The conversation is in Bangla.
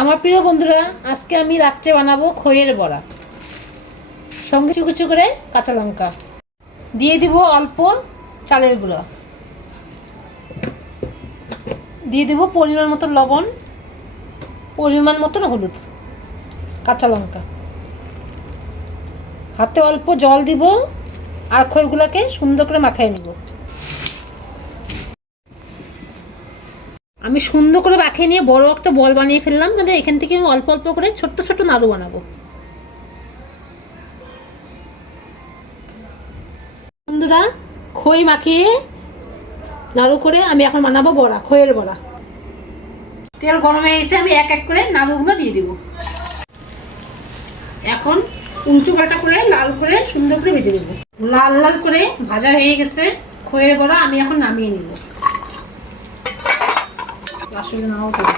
আমার প্রিয় বন্ধুরা, আজকে আমি রাত্রে বানাবো খইয়ের বড়া। সঙ্গে কুচি করে কাঁচা লঙ্কা দিয়ে দিব, অল্প চালের গুঁড়ো দিয়ে দিব, পরিমাণ মতো লবণ, পরিমাণ মতো হলুদ, কাঁচা লঙ্কা, হাতে অল্প জল দিব আর খইগুলোকে সুন্দর করে মাখিয়ে নিব। আমি সুন্দর করে মাখিয়ে নিয়ে বড় একটা বল বানিয়ে ফেললাম, কিন্তু এখান থেকে আমি অল্প অল্প করে ছোট্ট ছোট্ট নাড়ু বানাবো। বন্ধুরা, খই মাখিয়ে নাড়ু করে আমি এখন বানাবো বড়া, খইয়ের বড়া। তেল গরম হয়ে এসে আমি এক এক করে নাড়ুগুলো দিয়ে দিব। এখন উল্টো পাল্টা করে লাল করে সুন্দর করে ভেজে নেব। লাল লাল করে ভাজা হয়ে গেছে খইয়ের বড়া, আমি এখন নামিয়ে নিব। আসলে নাও করে